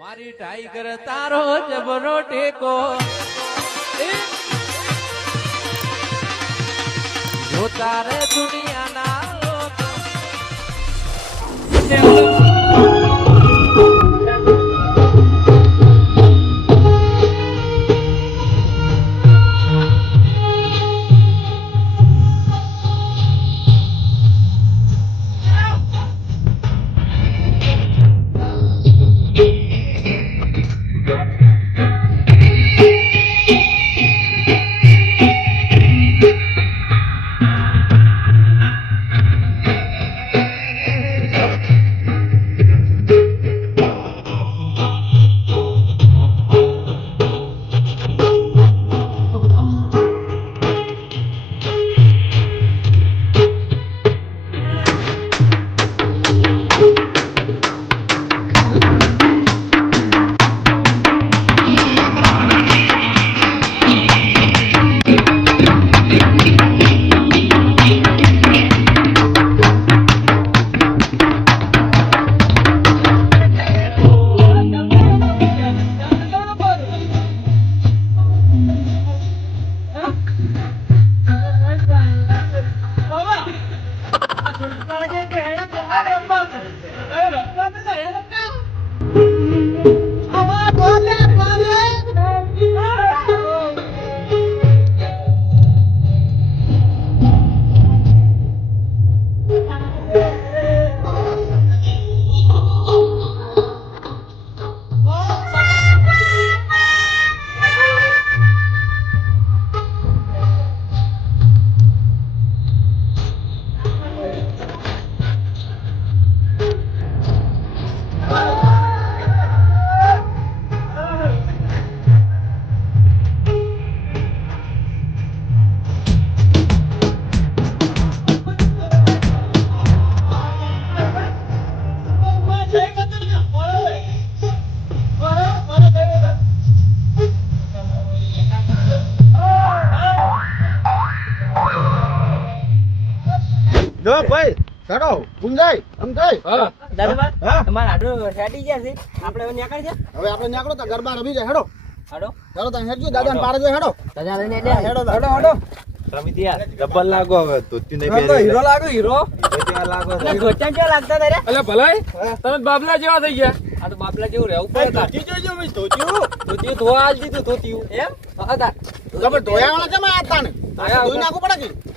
મારી ટાઈગર તારો જબરો ટેકો જો તારે દુનિયાના લોકો જો ભાઈ ચડો ગુંજાઈ સમજાઈ દાદા હા તમારા આડો હેડી ગયા છે આપણે હવે નીકળ છે હવે આપણે નીકળો તો ગરબા રમી જાય હેડો આડો ચાલો તમે હેડજો દાદા ને પાડે જો હેડો દાદા લઈને હેડો હેડો રમીતિયા ડબલ લાગો હવે ધોતી નહીં તો હીરો લાગો હીરો લાગો એટલે ગોચા કેવા લાગતા તારે એટલે ભલાઈ તમે બાબલા જેવા થઈ ગયા આ તો બાપલા જેવું રહેવું પડે તાર ધોતી જોજો ભાઈ ધોતીયું ધોતી ધોવા આલ દીધું ધોતીયું એમ હા તાર તમે ધોયા વાળા કેમ આતા ને ધોઈ નાખવું પડે કે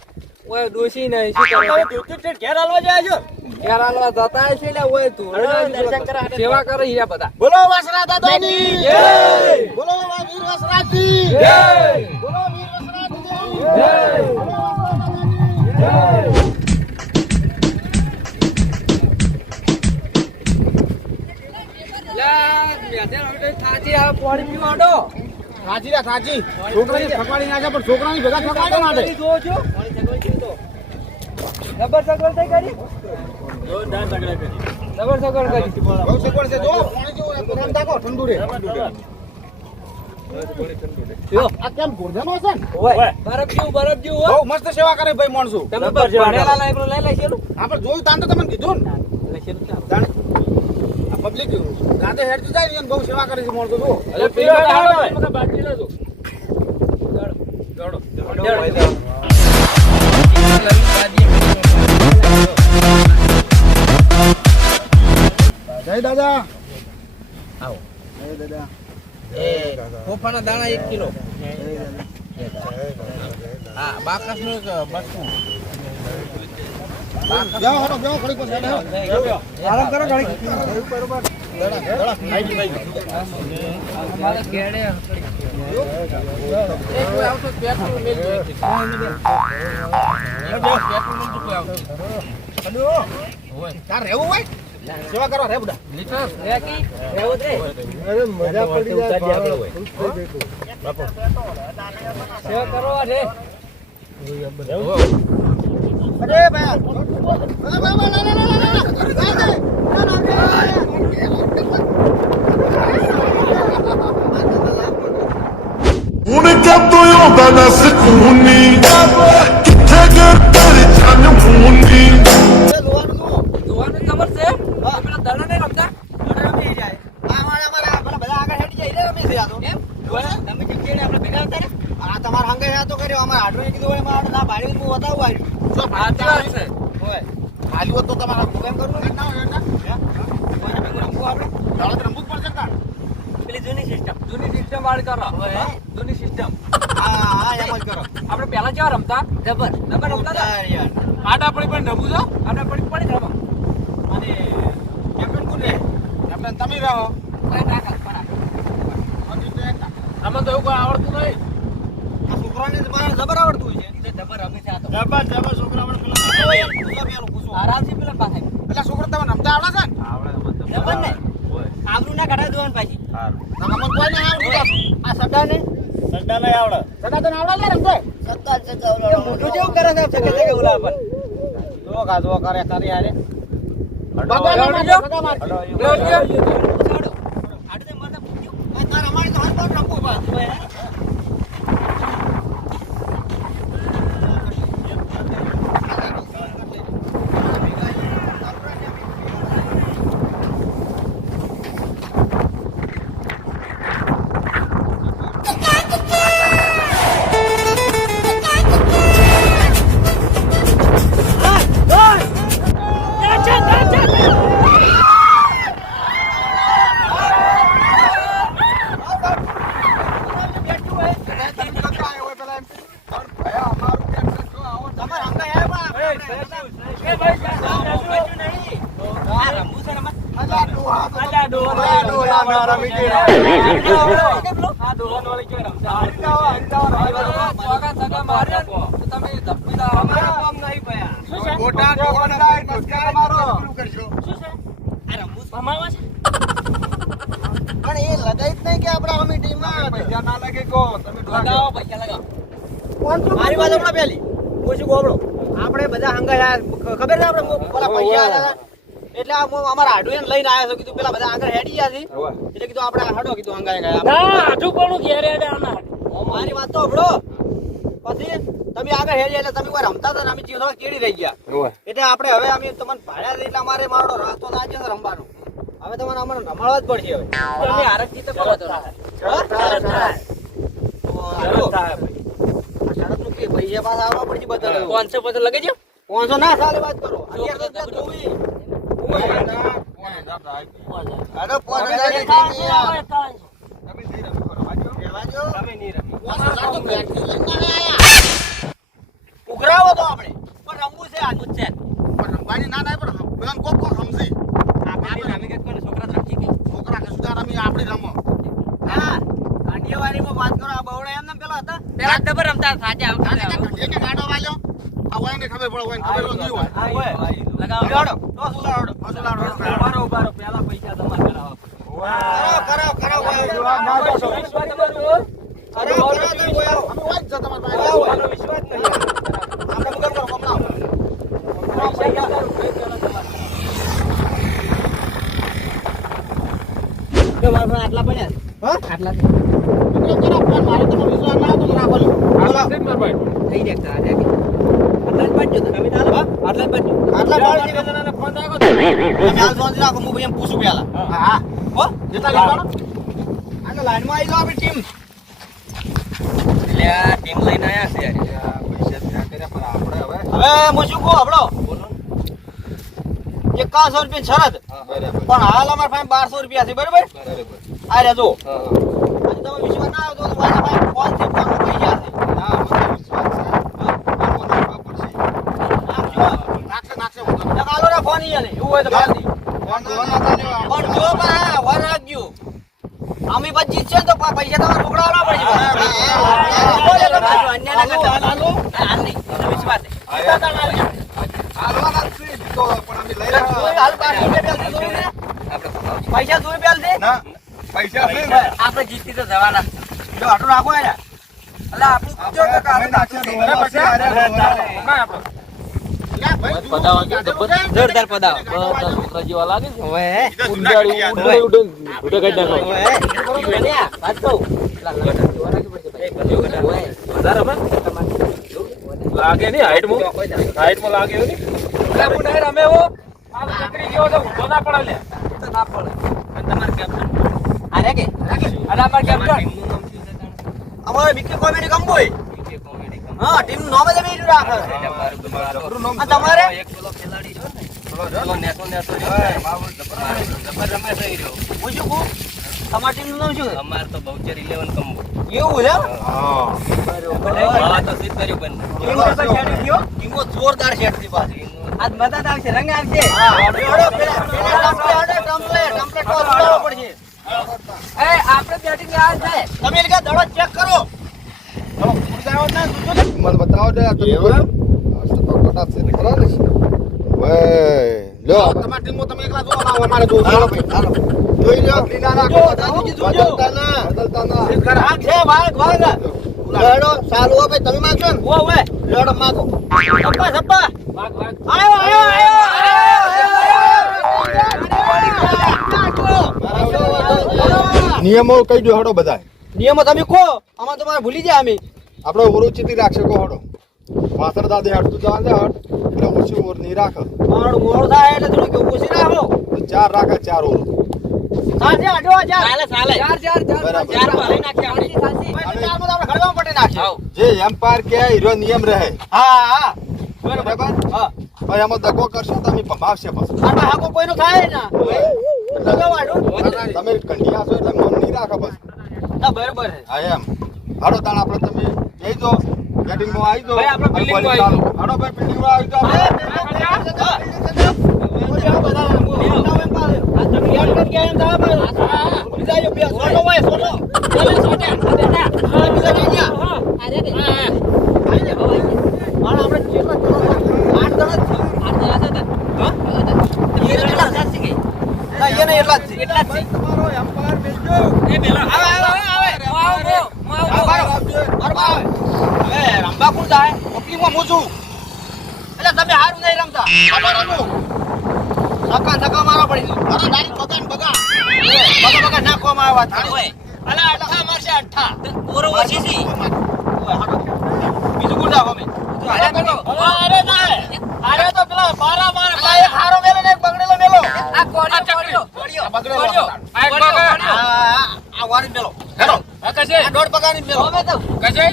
ઓય ડોસી નહીં શું કરે ધોતી ઘેર હાલવા જાય છો ઘેર હાલવા જતા હશે એટલે ઓય તું દર્શન કરા સેવા કરે હીરા બધા બોલો વાસરા દાદાની જય બોલો વીર વસરાજી જય બોલો વીર વસરાજી જય બોલો થાચી આ પાણી પીવાડો થાચી રા થાચી છોકરાની ફકવાડી નાખે પણ છોકરાની ભેગા ફકવાડો માટે જોજો જબર સગવડ થઈ કરી જોરદાર સગડા કરી જબર સગવડ કરી બહુ સગવડ છે જો પાણી જો રામ તાકો ઠંડુ રે યો આ કેમ ગોરજાનો છે ને ઓય બરફ જેવું હો બહુ મસ્ત સેવા કરે ભાઈ માણસો તમે ભણેલા લાઈબ્રો લઈ લેશેલું આપણે જોયું તાન તો તમને કીધું ને લેશેલું ક્યાં તાન આ પબ્લિક રાતે હેડતી જાય ને એને બહુ સેવા કરે છે માણસો જો એટલે પેલો હાડો મને બાકી લેજો જય દાદા આવો જય દાદા એ ફોફાના દાણા 1 કિલો હા બાકસનું બસનું જાઓ હટો જાઓ ઘડી પર હેડો આરામ કરો ઘડી બરોબર અમારે કેડે એક આવતો પેટ્રોલ મેલ જો પેટ્રોલ મેલ જો તાર રહેવું હોય સેવા કરો રે બુડા લીટર રેકી રેવું દે અરે મજા પડી જાય બાપો સેવા કરો રે અરે ભાઈ બાબા લા લા લા ਹੁਣ ਕਦੋਂ ਆਉਂਦਾ ਨਾ ਸਕੂਨੀ ਕਿੱਥੇ ਗਰ ਤੇਰੇ ਜਨ ਫੂਨੀ જોવાનું ખબર છે પેલા દડા ને રમતા દડા રમી જાય અમારા કીધું હોય એમાં આપણે ના પાડી હું બતાવું આવ્યું જો સાચી વાત છે. હોય ખાલી હોત તો તમારા કેમ કરવું ના હોય ને રમવું આપણે ચાલો તો રમવું જ પડશે તાણ. પેલી જૂની સિસ્ટમ જૂની સિસ્ટમ વાળી કરો જૂની સિસ્ટમ હા એમ જ કરો આપણે પહેલા કેવા રમતા જબર રમતા હતા? યાર આડા પડી પણ રમવું છો આડા પડી પડી રમો અને કેપ્ટન કોણ રે આપણે તમે રહો કોઈ ના કર પડા આમાં તો એવું કોઈ આવડતું નહીં આ છોકરાને તો મારા જબર આવડતું હોય છે એ જબર રમે છે આ તો જબર જબર છોકરા આપણે પેલા પેલું પૂછું આરામથી પેલા પાસે એટલે છોકરા તમે રમતા આવડે છે ને જબર ને આબરૂ ના કાઢા દેવાનું પાછી તમે મને કોઈ ના આવડતું આ સડા ને સડા નહીં આવડે સડા તો આવડે લે રમતે એ મોઢું જેવું કરે છે સકે સકે બોલા પણ જો કરે કરી યાર પણ એ લગાઈ જ નહીં કે આપડા અમે ટીમમાં પૈસા ના લાગે કો તમે લગાવો પૈસા લગાવો મારી વાત હમણાં પેલી પૂછું ગોબડો આપણે બધા હંગાયા ખબર છે આપણે પેલા પૈસા આલ્યા હતા? એટલે આ અમારા હાડુ એને લઈને આવ્યા છો કીધું પેલા બધા આગળ હેડી ગયા છે એટલે કીધું આપણે હાડો કીધું હંગાયા ગયા મારી વાત તો હબળો પછી તમે આગળ હેડી એટલે તમે કોઈ રમતા હતા ને અમે જીવતા કેડી રહી ગયા એટલે આપણે હવે અમે તમને ભાડ્યા છે એટલે અમારે મારો રસ્તો ના છે રમવાનો હવે તમારે અમારે રમાડવા જ પડશે હવે તમે આરક્ષિત તો કરો તો પૈસા પાછા આવવા પડશે બધા 500 પછી લગે છે 500 ના સાલે વાત કરો અત્યારે તો જોવી અરે 5000 ઉઘરાવો તો આપણે પણ રમવું છે આજુ જ છે રમવાની ના થાય પણ પેલા કોક કોક સમજી આપણે કે કોને છોકરા રાખી ગઈ છોકરા કે સુધા રમી આપણી રમો હા કાંડિયાવાડીમાં વાત કરો આ બવડા એમ પેલા હતા પેલા ડબર રમતા સાચા આવતા એને ગાડો વાલ્યો આ હોય ને ખબર પડે હોય ને ખબર નહીં હોય લગાવો લગાડો તો સુલાડો ઉભારો ઉભારો પેલા પૈસા તમારે કરાવો કરો કરો ના જાશો. વિશ્વાસ તમારો અરે કરો તો બોયો અમે હોય જ છે તમારા બોયો વિશ્વાસ નહીં આપણે મગર કરો કમલાઓ તો મારા આટલા પડ્યા હા આટલા મારે તો વિશ્વાસ ના તો ના બોલ્યો થઈ જાય આટલા જ પાડજો તમે ચાલો આટલા જ પાડજો આટલા પાડજો ફોન રાખો તમે હાલ ફોન રાખો હું ભાઈ એમ પૂછું પેલા હા હો જેટલા લીધો આને લાઈનમાં આવી જાવ આપણી ટીમ એટલે આ ટીમ લઈને આયા છે યાર પૈસા ધ્યાન કર્યા પણ આપણે હવે હવે હું શું કહું હબળો 5100 રૂપિયા શરત બરાબર પણ હાલ અમાર પાસે 1200 રૂપિયા છે બરાબર બરાબર આ રે જો હા આજે તમે વિશ્વાસ ના આવ્યો તો મારા પાસે ફોન છે ફોન પૈસા છે ના મને વિશ્વાસ છે મારો નાખવા પડશે નાખશે હું તો કાલો ના ફોન ઈ ને એવું હોય તો બાંધી ફોન જોવાના હતા ને પણ જો બા વર રાખજો અમે પછી છે તો પૈસા તમારે મોકલાવવા પડશે બોલે તો પાછું અન્ય ના કરતા હાલ નહીં મને વિશ્વાસ છે હાલવાના જ છે તો પણ અમે લઈ જોઈ રહ્યા હાલ 500 રૂપિયા જોઈ ને પૈસા જોઈ પેલ દે ના પૈસા છે ને આપણે જીતી તો જવાના જો આટલું રાખો યાર એટલે આપણું પૂછો કે કાલે જોરદાર પદાવ જેવા લાગે છે ઓએ લાગે નહીં હાઈટમાં લાગે એવું નહીં એટલે હું નહીં રમે એવો આ છોકરી જેવો તો ઊંધો ના પડે લે તો ના પડે અને તમારે કેપ્ટન અરે કે અને અમારે કેપ્ટન અમારે વિકી કોમેડી કંબોય હા ટીમ નું નામ જ અમે એટલું રાખે અને તમારે હું શું કહું તમારી ટીમ નું નામ શું છે? અમાર તો બહુચર 11 કંબો. એવું છે એમ? હા તો સીધ કર્યું બંને. ટીમો જોરદાર સેટ થી પાછી આજ મદદ આવશે, રંગ આવશે. હા હેડો પેલા ટમ્પલેટ તો ઉડાડવો પડશે. એ આપણે બેટિંગ આજ છે. તમે એલકા દડો ચેક કરો. મને બતાવો દે આ તો કટા છે ખરા ને લ્યો તમારી ટીમમાં તમે એકલા જો અમારે જો ચાલો ભાઈ ચાલો જોઈ લ્યો લીના રાખો બદલતા ના આ છે ભાઈ ભાઈ લેડો સારું હો ભાઈ તમે માંગશો ને ઓ ઓય લેડો માંગો સપ્પા સપ્પા ભાગ ભાગ આયો નિયમો કહી દો હડો બધા નિયમો તમે કહો આમાં તમારે ભૂલી જાય અમે આપણે ઓરુચિતી રાખશે કો હડો પાછળ દાદે હટતું જવા દે હટ એટલે ઓછી ઓર નહીં રાખ મારું મોડું થાય એટલે થોડું કેવું પૂછી રાખો તો ચાર રાખે ચાર ઓર સાંજે અડો ચાર ચાલે ચાલે. બરાબર ચાર ભરી નાખી આવડી. ભાઈ ચારમાં તો આપણે ઘડવા પડી નાખીએ જે એમ્પાયર કે હીરો નિયમ રહે હા હા બરાબર હા ભાઈ આમાં દગો કરશો તમે ભમાવશે પાછું આમાં હાકો કોઈનો થાય ના લગાવાડું તમે કંડિયા છો એટલે મન નહીં રાખો બસ ના બરાબર છે હા એમ હાડો તાણ આપણે તમે જઈ જો બેટિંગમાં આવી જો ભાઈ, આપણે fielding માં આવી જાઓ. હાડો ભાઈ ફિલ્ડિંગમાં આવી જાઓ તમારો એમ્પાયર બેસજો એ પેલા આવે. રમવા કોણ જાય ઓપનિંગમાં હું છું એટલે તમે હારું નહીં રમતા સકા મારવા પડી બગા નાખવામાં આવ્યા ઓય. અલા અઠ્ઠા મારશે અઠ્ઠા ઓરો ઓછી છે. બીજું કોણ જાવ અમે અરે પેલો. અરે ના અરે તો પેલા બારા માર એક હારો મેલો ને એક બગડેલો મેલો આ કોડિયો. બગડેલો આ એક ભાગ આ વારી મેલો હેડો આ કશે આ દોઢ પગારની મેલો હવે તો કશે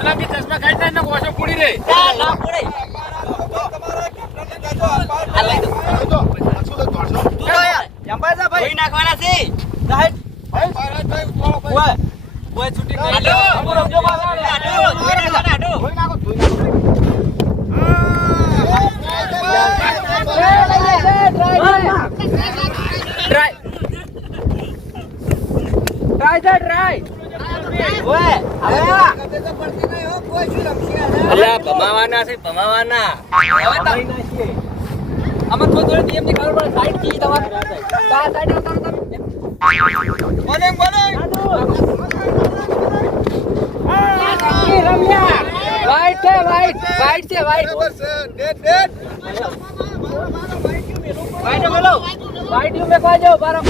અલા બી ચશ્મા કાઢી ને ઓછો પૂડી રે ના પડે. આ લઈ દો. તું આયા એમ્પાયર જા ભાઈ ધોઈ નાખવાના છે. સાહેબ ઓય ઓય છૂટી ગઈ. આડો. આડો. ધોઈ નાખવાના, આડો. અલ્યા ભમાવાના છે, ભમાવાના. આમાં થોડી નિયમ ની ખબર પડે. સાઈડ કી તમારે સાઈડ આવતા તમે બોલિંગ બોલિંગ રમ્યા. વાઈટ છે, વાઈટ વાઈટ છે, વાઈટ વાઈટ બોલો. વાઈટ યુ મે પાજો બારો.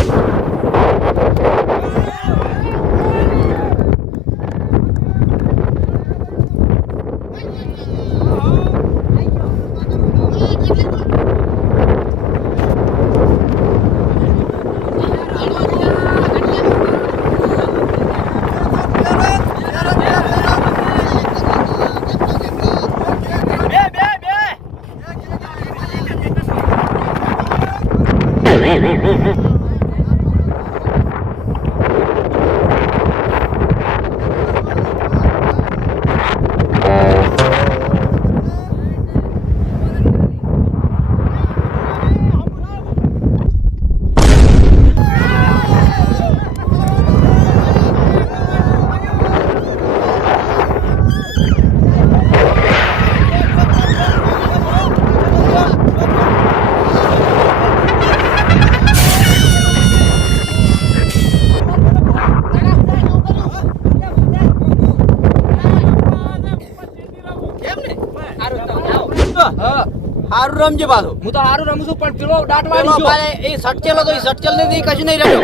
હારું રમજે પાછો હું તો હારું રમું છું પણ પેલો દાંત પેલો વાળી ભાઈ એ સટચેલો તો એ સટચેલ ને કશું નહીં રમ્યો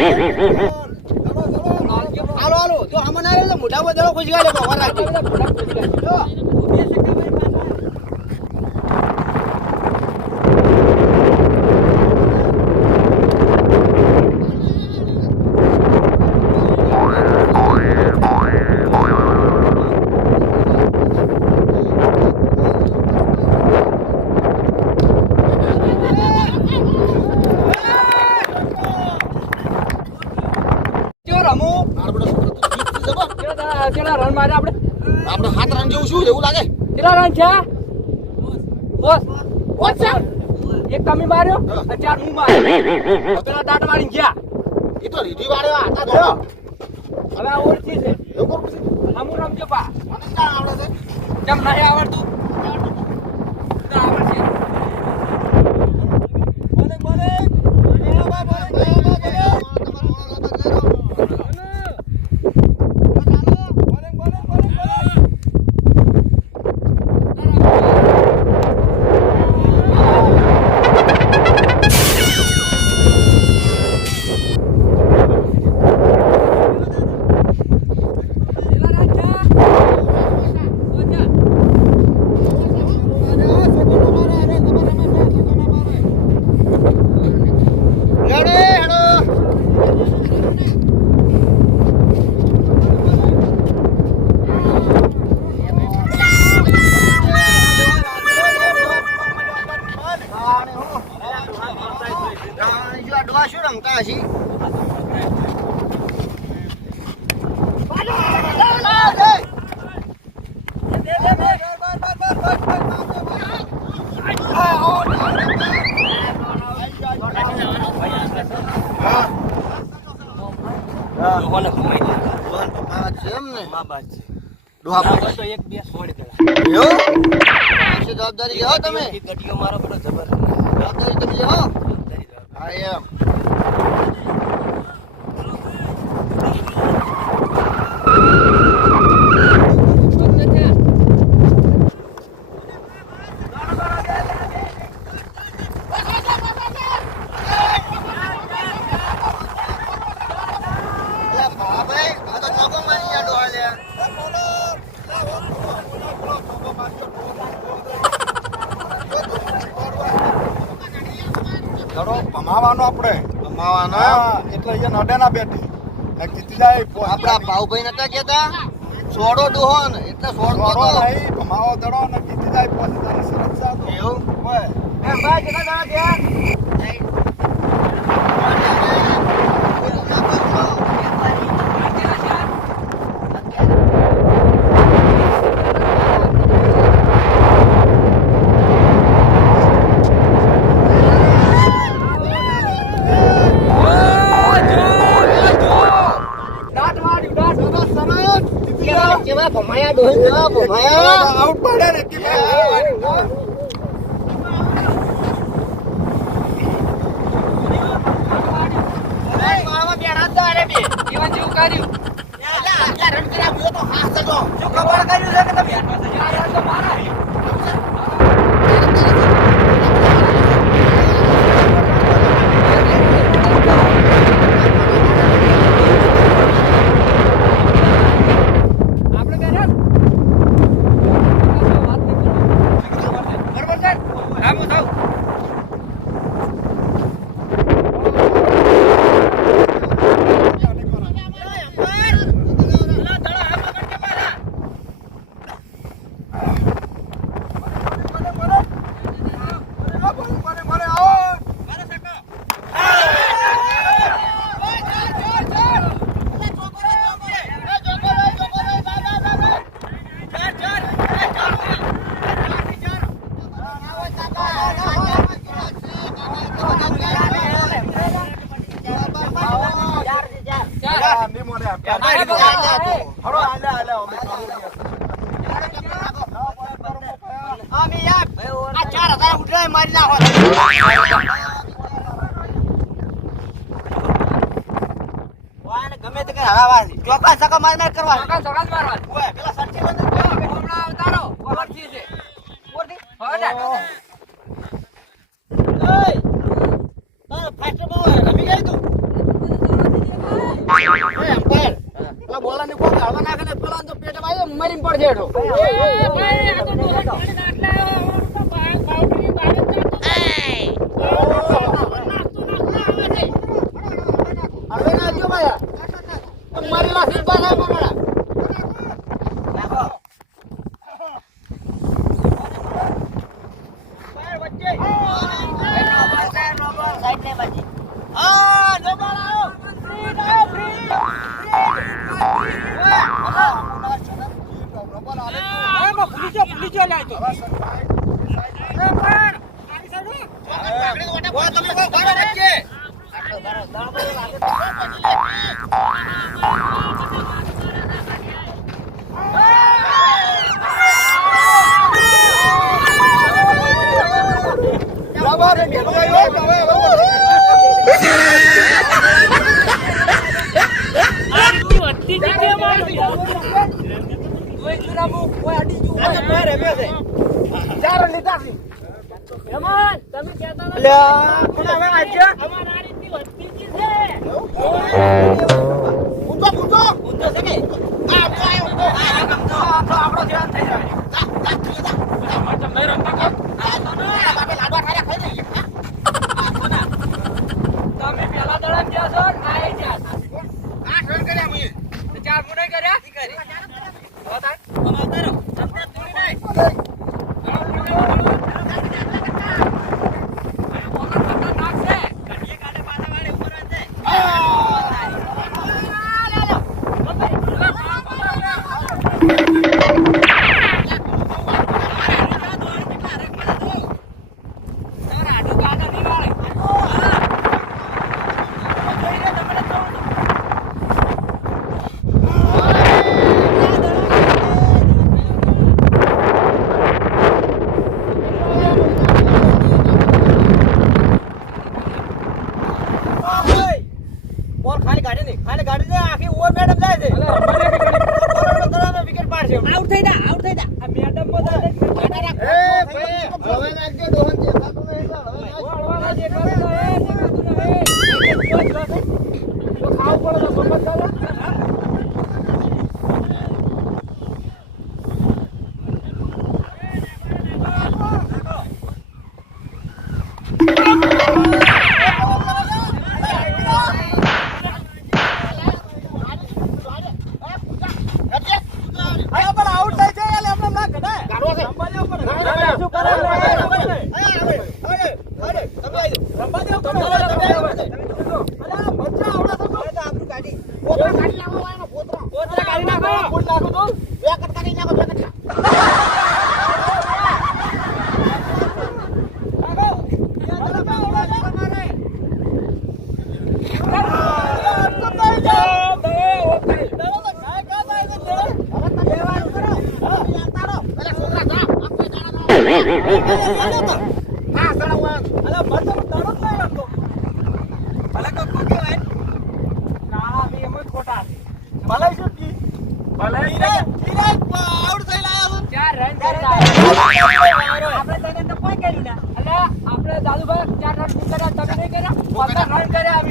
હાલો હાલો જો આમાં ના રહે મોઢા બધો ખુશ ગાલે બહાર રાખી જો હમું આપણે છોકરો તું જીત થી જબર. કેટલા રન માર્યા આપણે આપણે 7 રન જેવું શું એવું લાગે? કેટલા રન છે બોસ બોસ છે એક તમે માર્યો અને 4 હું માર્યો પેલા દાટ મારી ગયા એ તો રીધી વાળ્યો હતા તો. હવે આ ઓળખી છે એવું કરું પછી. હમું રમજો પા મને ક્યાં આવડે છે? કેમ નહીં આવડતું ના આવડશે શું રમતા હશી તો એક બે સોડ પેલા જવાબદારી લેવો તમે ગટીઓ મારો બધો જબર જવાબદારી તમે લેવો હા એમ દડો ભમાવાનો આપણે. ભમાવાનો? હા, એટલે અહીંયા નડે ના બેઠી. ને જીતી જાય આપડા ભાઉભાઈ નતા કેતા સોડો ડોહો ને એટલે સોડતો દડો તો નહીં, ભમાવો દડો ને જીતી જાય પછી તારી સુરક્ષા તો. એવું હોય. એમ ભાઈ કેટલા દાડા થયા કેવા ભમાયા ડોહી કેવા ભમાયા આઉટ પડે ને કે મામા બેડા તો અરે બે જીવન જેવું કર્યું એટલે આટલા રન કર્યા હું તો હાથ ચડો શું ખબર કર્યું છે કે તમે યાર તો મારા આપણે કર્યા ને? વાત નહીં કરવાની. બરોબર છે હા હું થાઉં મારી નાખો ગમે તે કઈ હરાવાથી ચોકા સકા માર માર કરવા કાકા સગાસ મારવા ઓય પેલા સરચી બંધ હમણાં અવતારો ઓળખી છે ઓરથી હવે એય ફાસ્ટ બહુ રમી ગઈ તું એ એમ્પાયર પેલા બોલાને કોણ હાલવા નાખે ને પેલા તો પેટમાં આવ્યો મરીને પડશે હેઠો ભાઈ આ તો ડોહા પાણી આટલા બાઉન્ડરી બહાર જ જતો હવે ના જો ભાઈ મારી લાખી પાછા મારા નાખો વચ્ચે સાઈડ ને બાજી હા નો બોલ આવો ફ્રી અલ્યા કોણ આવે આજે ઊંધો છે કે આપણો ધ્યાન થઈ જાય તમે પેલા દડા ગયા છો આ ગયા 8 રન કર્યા મેં 4 મુને કર્યા કરી બતા અમાર તારો તમને થોડી નહીં બોલ ખાલી ગાડી ને આખી ઓવર મેડમ જાય છે વિકેટ પાડશે આઉટ થઈ જા આ મેડમ બધા એ ભાઈ હવે નાખજો દોહન જે સાતું નહીં ઓળવાના દેખાતું નહીં તો ખાવ પડે તો સમજ ચાલે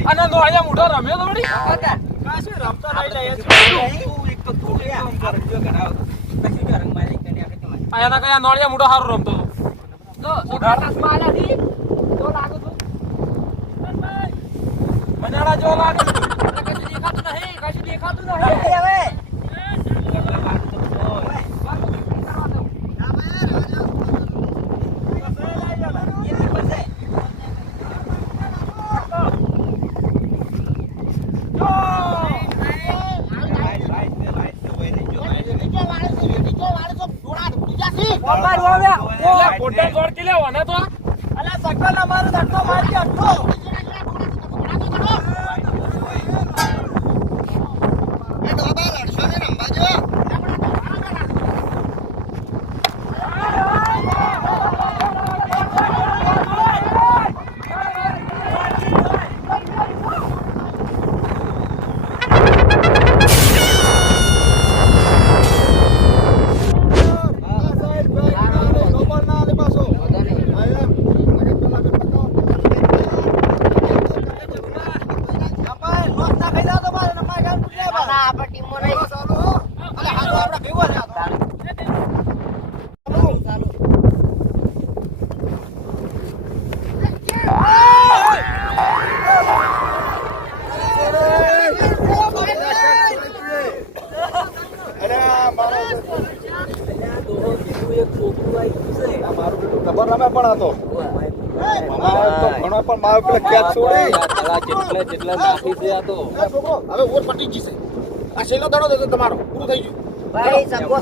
અને નો અહીંયા મોઢો રમ્યો તો વળી આયાના કયા નોળિયા મોઢો સારું રમતો મનાડા જેવો લાગે કશું દેખાતું નહીં હવે પોટલ જોડ કે લેવો ને તો અલા સકલ અમારો ધક્કો મારી અઠ્ઠો એ ડોબા લડશો ને રંબા જો હવે ઓર પટી જશે આ છેલ્લો દડો દેતો તમારો પૂરું થઈ ગયું ભાઈ સક્કો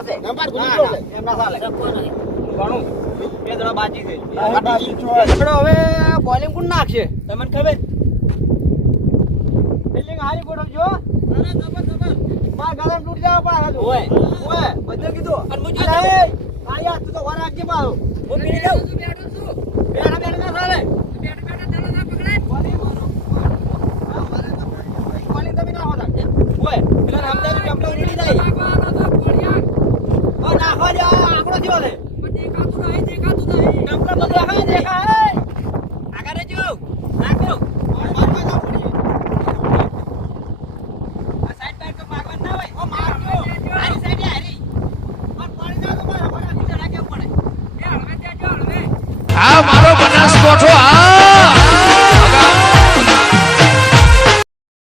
છે નંબર ગુની ગયો છે એમના સાલે ઘણું બે દડા બાજી છે બાજી હવે બોલિંગ કોણ નાખશે તમને ખબર ફિલ્ડિંગ હારી ગોઠવજો. મારા ગાળામાં તૂટી જવા પણ આગળ. ઓય બધે કીધું. અને કાળિયા તું તો વાર રાખજે મારો. હું પીને જાઉં. બેઠા બેઠા ના ચાલે. પાણી તમે ના હોતા. ઓય પેલા સમજાવી ટેમ્પો ઉડી જાય. નાખવા દે આંકડો થયો છે.